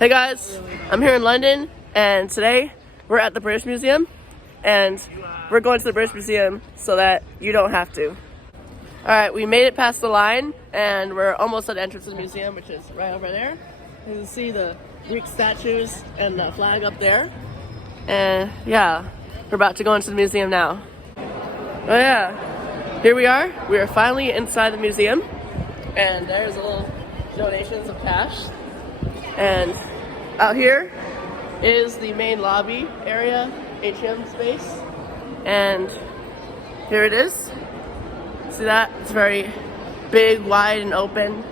Hey guys, I'm here in London, and today we're at the British Museum, and we're going to the British Museum so that you don't have to. Alright, we made it past the line, and we're almost at the entrance of the museum, which is right over there. You can see the Greek statues and the flag up there. And yeah, we're about to go into the museum now. Oh yeah, here we are. We are finally inside the museum, and there's a little donations of cash. And out here is the main lobby area, atrium space. And here it is. See that? It's very big, wide, and open.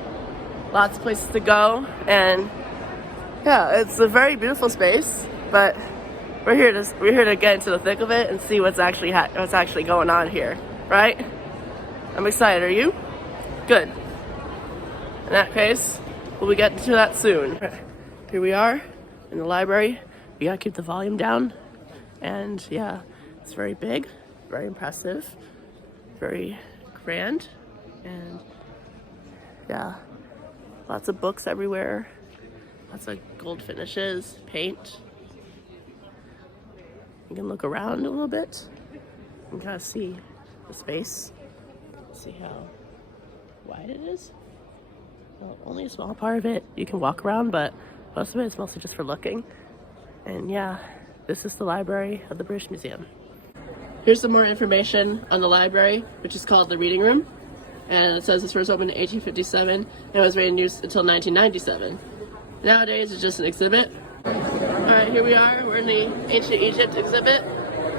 Lots of places to go. And yeah, it's a very beautiful space. But we're here to get into the thick of it and see what's actually going on here, right? I'm excited. Are you? Good. In that case, we'll be getting to that soon. Here we are in the library. We gotta keep the volume down. And yeah, it's very big, very impressive, very grand. And yeah, lots of books everywhere. Lots of gold finishes, paint. You can look around a little bit and kind of see the space. See how wide it is. Well, only a small part of it you can walk around, but most of it is mostly just for looking. And yeah, this is the library of the British Museum. Here's some more information on the library, which is called the Reading Room. And it says this first opened in 1857 and was in use until 1997. Nowadays it's just an exhibit. Alright, here we are. We're in the Ancient Egypt exhibit.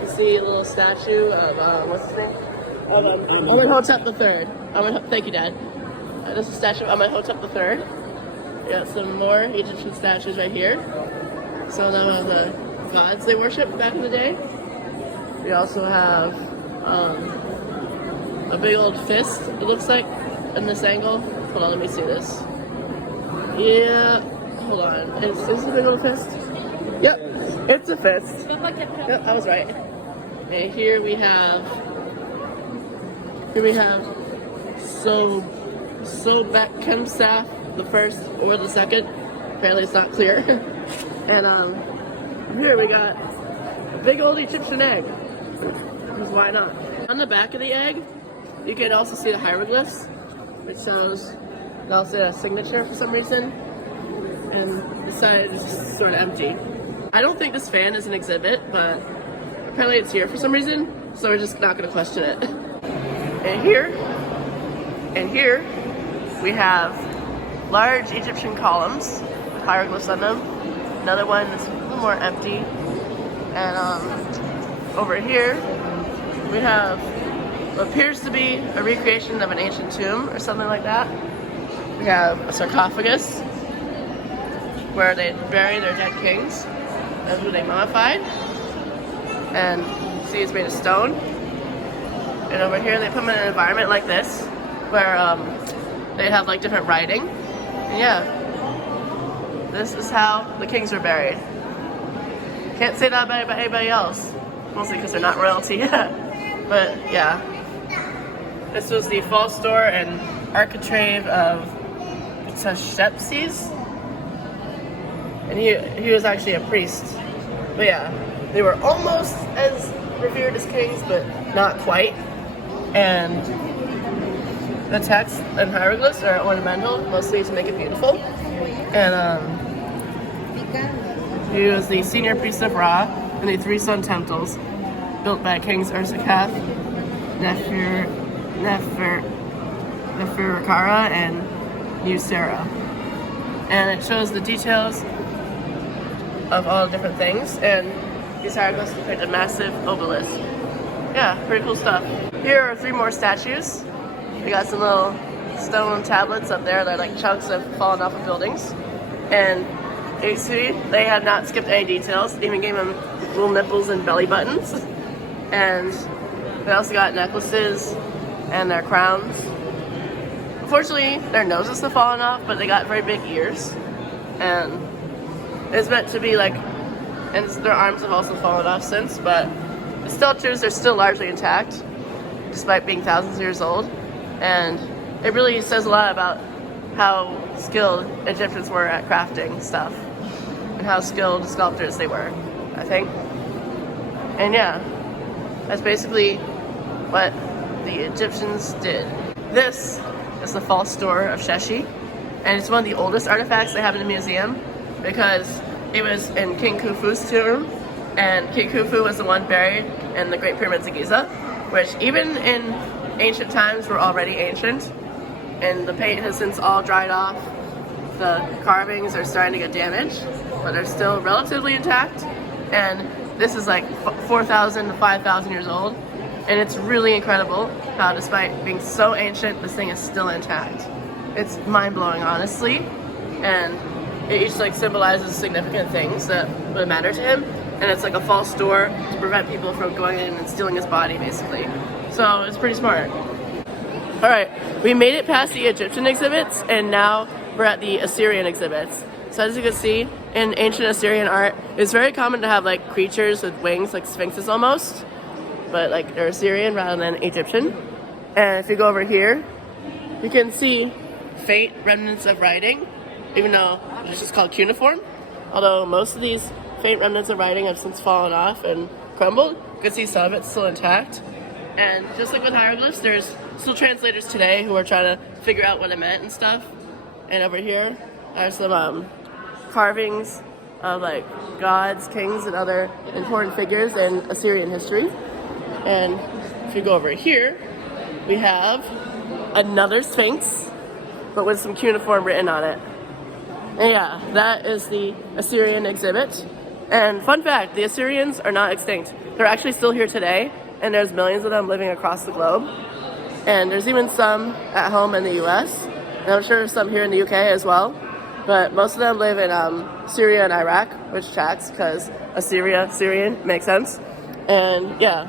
You see a little statue of, what's his name? Amenhotep III. Thank you, Dad. This is a statue of Amenhotep III. We got some more Egyptian statues right here. Some of them of the gods they worshipped back in the day. We also have a big old fist, it looks like, in this angle. Hold on, let me see this. Yeah, hold on. Is this a big old fist? Yep, it's a fist. Yep, I was right. And here we have Sobekemsaf the first or the second. Apparently it's not clear. And here we got a big old Egyptian egg. Because why not? On the back of the egg, you can also see the hieroglyphs, which shows also a signature for some reason. And the side is just sort of empty. I don't think this fan is an exhibit, but apparently it's here for some reason, so we're just not going to question it. And here we have large Egyptian columns with hieroglyphs on them. Another one is a little more empty. And over here we have what appears to be a recreation of an ancient tomb or something like that. We have a sarcophagus where they bury their dead kings and who they mummified. And you see it's made of stone. And over here they put them in an environment like this where they have like different writing. And yeah, this is how the kings were buried. Can't say that about anybody else, mostly because they're not royalty. But yeah, this was the false door and architrave of Hatshepsut, and he was actually a priest. But yeah, they were almost as revered as kings, but not quite. And the text and hieroglyphs are ornamental, mostly to make it beautiful. And he was the senior priest of Ra in the three sun temples built by kings Ursakhath, Neferkara, and Nusera. And it shows the details of all the different things. And these hieroglyphs depict a massive obelisk. Yeah, pretty cool stuff. Here are 3 more statues. We got some little stone tablets up there. They're like chunks of fallen off of buildings. And you see, they have not skipped any details. They even gave them little nipples and belly buttons. And they also got necklaces and their crowns. Unfortunately, their noses have fallen off, but they got very big ears. And it's meant to be like, and their arms have also fallen off since, but the statues are still largely intact, despite being thousands of years old. And it really says a lot about how skilled Egyptians were at crafting stuff. and how skilled sculptors they were, I think. And yeah, that's basically what the Egyptians did. This is the false door of Sheshi, and it's one of the oldest artifacts they have in the museum because it was in King Khufu's tomb, and King Khufu was the one buried in the Great Pyramids of Giza, which even in ancient times were already ancient, and the paint has since all dried off. The carvings are starting to get damaged, but they're still relatively intact, and this is like 4,000 to 5,000 years old, and it's really incredible how despite being so ancient, this thing is still intact. It's mind-blowing, honestly, and it each like symbolizes significant things that would matter to him, and it's like a false door to prevent people from going in and stealing his body, basically. So it's pretty smart. Alright, we made it past the Egyptian exhibits, and now we're at the Assyrian exhibits. So as you can see, in ancient Assyrian art, it's very common to have like creatures with wings, like sphinxes almost, but like they're Assyrian rather than Egyptian. And if you go over here, you can see faint remnants of writing, even though it's just called cuneiform. Although most of these faint remnants of writing have since fallen off and crumbled, you can see some of it's still intact. And just like with hieroglyphs, there's still translators today who are trying to figure out what it meant and stuff. And over here, there's some carvings of like gods, kings, and other important figures in Assyrian history. And if you go over here, we have another sphinx, but with some cuneiform written on it. And yeah, that is the Assyrian exhibit. And fun fact, the Assyrians are not extinct. They're actually still here today, and there's millions of them living across the globe. And there's even some at home in the US, and I'm sure there's some here in the UK as well. But most of them live in Syria and Iraq, which tracks because Syrian, makes sense. And yeah,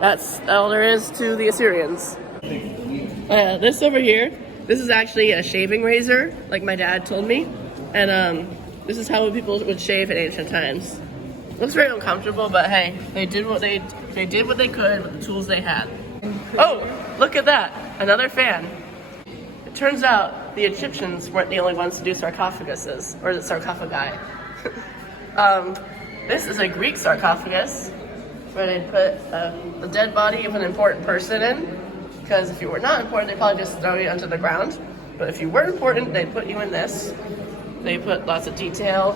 that's all there is to the Assyrians. This over here, this is actually a shaving razor, like my dad told me. And this is how people would shave in ancient times. Looks very uncomfortable, but hey, they did what they did what they could with the tools they had. Oh, look at that, another fan. It turns out the Egyptians weren't the only ones to do sarcophaguses, or the sarcophagi. This is a Greek sarcophagus, where they put the dead body of an important person in, because if you were not important, they'd probably just throw you onto the ground. But if you were important, they'd put you in this. They put lots of detail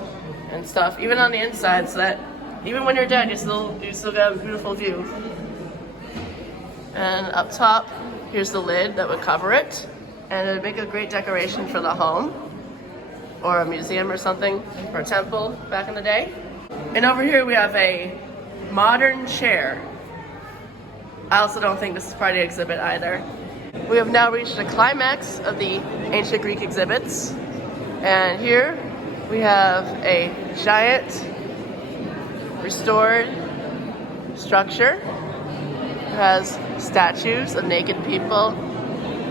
and stuff, even on the inside, so that even when you're dead, you still get a beautiful view. And up top, here's the lid that would cover it, and it would make a great decoration for the home, or a museum or something, or a temple back in the day. And over here we have a modern chair. I also don't think this is part of the exhibit either. We have now reached the climax of the ancient Greek exhibits, and here we have a giant restored structure. It has statues of naked people.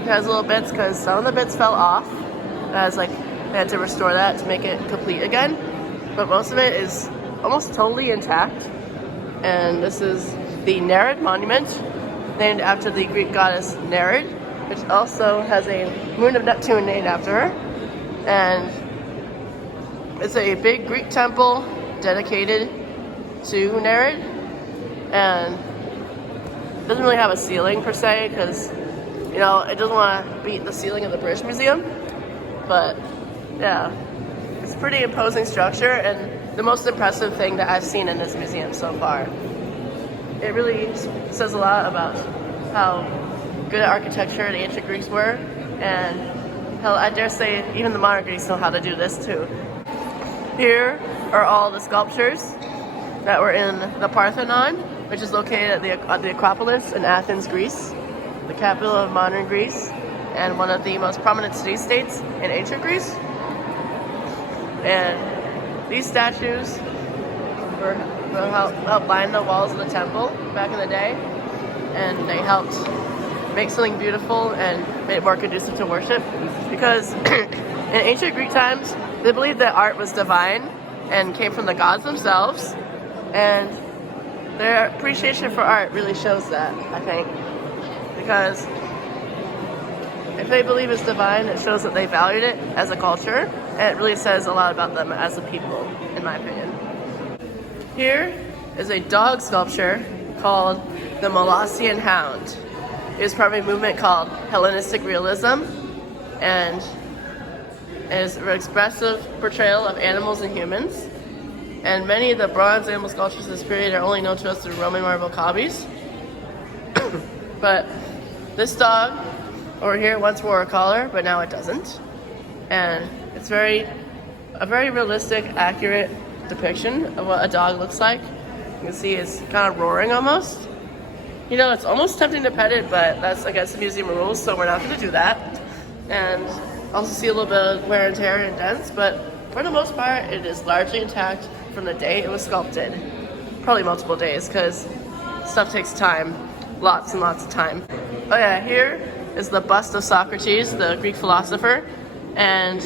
It has little bits because some of the bits fell off. It has like they had to restore that to make it complete again, but most of it is almost totally intact. And this is the Nereid monument, named after the Greek goddess Nereid, which also has a moon of Neptune named after her. And it's a big Greek temple dedicated to Nereid, and it doesn't really have a ceiling per se because, you know, it doesn't want to beat the ceiling of the British Museum. But yeah, it's a pretty imposing structure and the most impressive thing that I've seen in this museum so far. It really says a lot about how good at architecture the ancient Greeks were, and hell, I dare say even the modern Greeks know how to do this too. Here are all the sculptures that were in the Parthenon, which is located at the Acropolis in Athens, Greece, the capital of modern Greece, and one of the most prominent city-states in ancient Greece. And these statues helped line the walls of the temple back in the day, and they helped make something beautiful and made it more conducive to worship. Because in ancient Greek times, they believed that art was divine and came from the gods themselves, and their appreciation for art really shows that, I think. Because if they believe it's divine, it shows that they valued it as a culture, and it really says a lot about them as a people, in my opinion. Here is a dog sculpture called the Molossian Hound. It was part of a movement called Hellenistic Realism, and is an expressive portrayal of animals and humans. And many of the bronze animal sculptures of this period are only known to us through Roman marble copies. But this dog over here once wore a collar, but now it doesn't. And it's a very realistic, accurate depiction of what a dog looks like. You can see it's kind of roaring almost. You know, it's almost tempting to pet it, but that's against the museum rules, so we're not going to do that. And also see a little bit of wear and tear and dents, but for the most part, it is largely intact from the day it was sculpted. Probably multiple days, because stuff takes time. Lots and lots of time. Oh yeah, here is the bust of Socrates, the Greek philosopher. And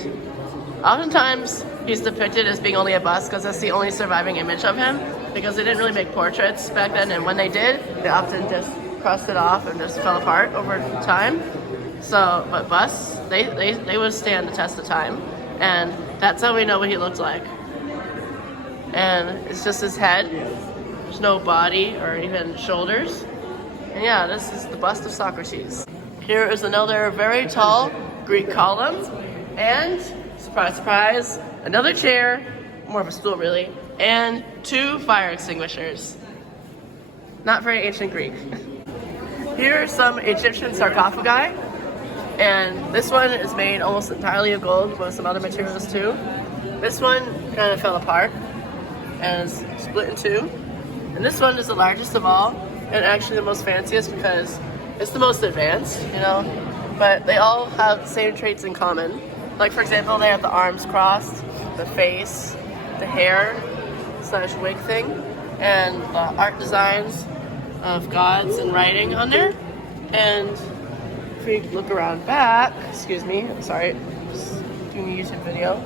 oftentimes, he's depicted as being only a bust, because that's the only surviving image of him. Because they didn't really make portraits back then, and when they did, they often just crossed it off and just fell apart over time. So, but busts, they would stand the test of time. And that's how we know what he looked like. And it's just his head. There's no body or even shoulders. And yeah, this is the bust of Socrates. Here is another very tall Greek column. And, surprise, surprise, another chair, more of a stool really, and 2 fire extinguishers. Not very ancient Greek. Here are some Egyptian sarcophagi. And this one is made almost entirely of gold with some other materials too. This one kind of fell apart and is split in 2. And this one is the largest of all and actually the most fanciest because it's the most advanced, you know. But they all have the same traits in common. Like for example, they have the arms crossed, the face, the hair / wig thing, and the art designs of gods and writing on there. And if you look around back, excuse me, I'm sorry, just doing a YouTube video,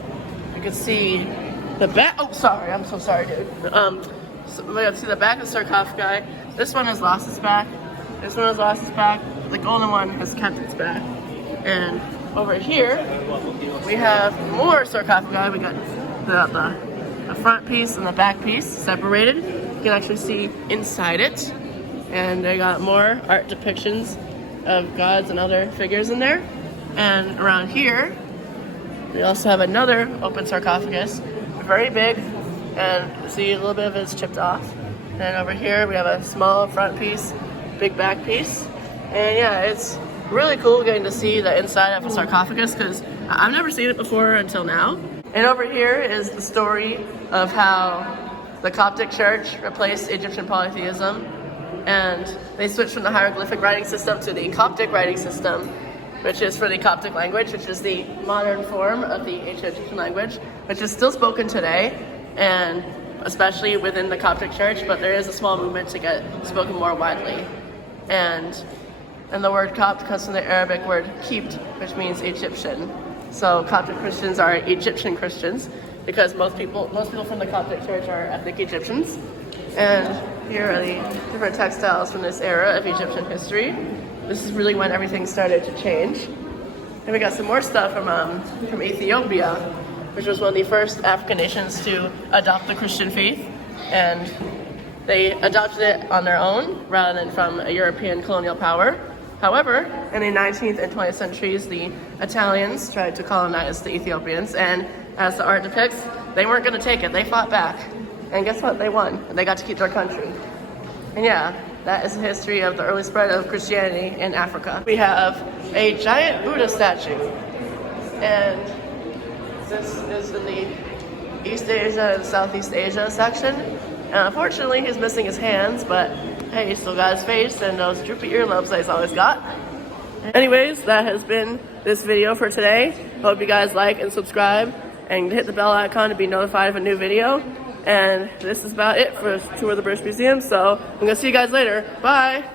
you can see the back, oh sorry, I'm so sorry dude. So we can see the back of the sarcophagi. This one has lost its back, this one has lost its back, the golden one has kept its back. And over here, we have more sarcophagi. We got the front piece and the back piece separated. You can actually see inside it. And they got more art depictions of gods and other figures in there. And around here, we also have another open sarcophagus, very big, and you see a little bit of it's chipped off. And over here, we have a small front piece, big back piece. And yeah, it's really cool getting to see the inside of a sarcophagus because I've never seen it before until now. And over here is the story of how the Coptic Church replaced Egyptian polytheism, and they switched from the hieroglyphic writing system to the Coptic writing system, which is for the Coptic language, which is the modern form of the ancient Egyptian language, which is still spoken today, and especially within the Coptic Church, but there is a small movement to get spoken more widely. And the word Copt comes from the Arabic word Kept, which means Egyptian. So Coptic Christians are Egyptian Christians because most people from the Coptic Church are ethnic Egyptians. And here are the different textiles from this era of Egyptian history. This is really when everything started to change. And we got some more stuff from Ethiopia, which was one of the first African nations to adopt the Christian faith. And they adopted it on their own rather than from a European colonial power. However, in the 19th and 20th centuries, the Italians tried to colonize the Ethiopians, and as the art depicts, they weren't going to take it. They fought back. And guess what? They won. And they got to keep their country. And yeah, that is the history of the early spread of Christianity in Africa. We have a giant Buddha statue. And this is in the East Asia and Southeast Asia section. And unfortunately, he's missing his hands, but hey, he still got his face and those droopy earlobes that he's always got. Anyways, that has been this video for today. Hope you guys like and subscribe and hit the bell icon to be notified of a new video. And this is about it for a tour of the British Museum, so I'm gonna see you guys later. Bye!